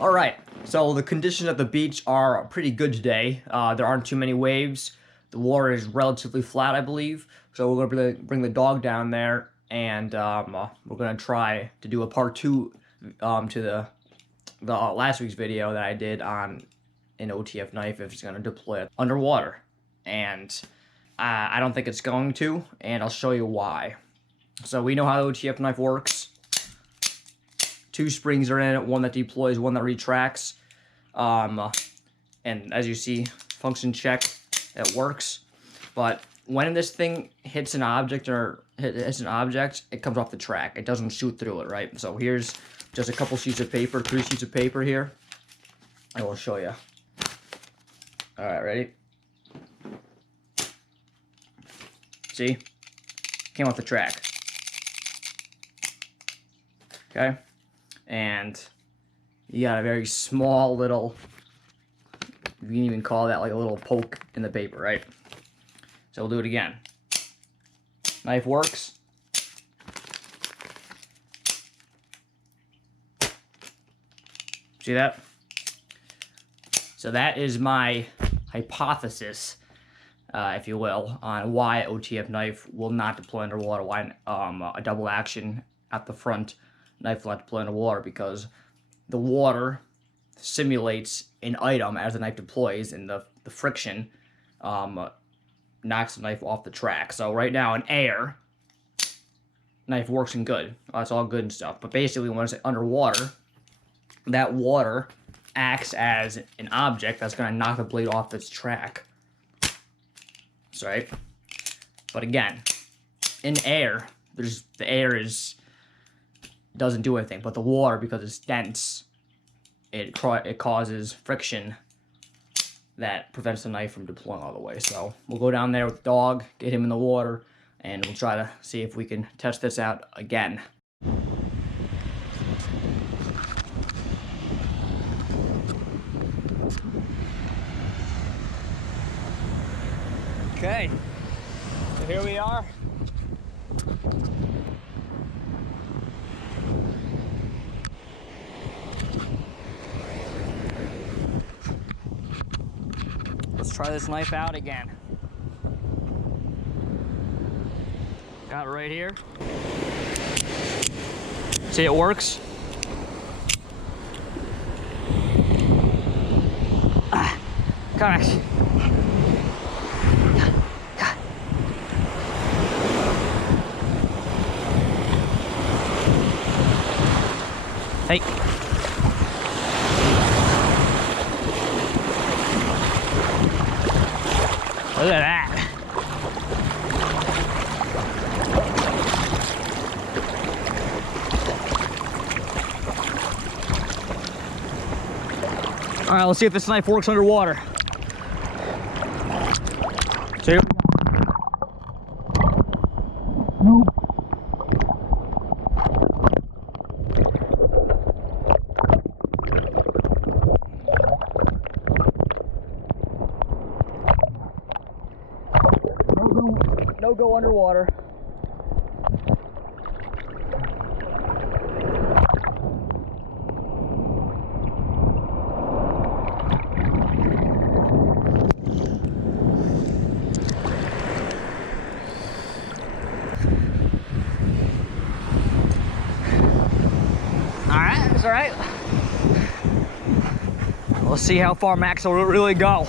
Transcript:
All right, so the conditions at the beach are pretty good today. There aren't too many waves. The water is relatively flat, I believe. So we're gonna bring the dog down there, and we're gonna try to do a part 2 to the last week's video that I did on an OTF knife if it's gonna deploy it underwater. And I don't think it's going to, and I'll show you why. So we know how the OTF knife works. 2 springs are in it, one that deploys, one that retracts. And as you see, function check, it works. But when this thing hits an object it comes off the track. It doesn't shoot through it, right? So here's just a couple sheets of paper, 3 sheets of paper here. I will show you. All right, ready? See? Came off the track. Okay? And you got a very small little, you can even call that like a little poke in the paper, right? So we'll do it again. Knife works. See that? So that is my hypothesis, if you will, on why an OTF knife will not deploy underwater, why a double action at the front knife will not deploy underwater, because the water simulates an item as the knife deploys, and the friction knocks the knife off the track. So right now in air, knife works and good. That's all good and stuff. But basically when it's underwater, that water acts as an object that's going to knock the blade off its track. That's right. But again, in air, the air doesn't do anything, but the water, because it's dense, it causes friction that prevents the knife from deploying all the way. So we'll go down there with the dog, get him in the water, and we'll try to see if we can test this out again. Okay, so here we are. Let's try this knife out again. Got it right here. See, it works. Gosh. Hey. Look at that. All right, let's see if this knife works underwater. So here we go. Nope. No go underwater. Alright, that's alright. We'll see how far Max will really go.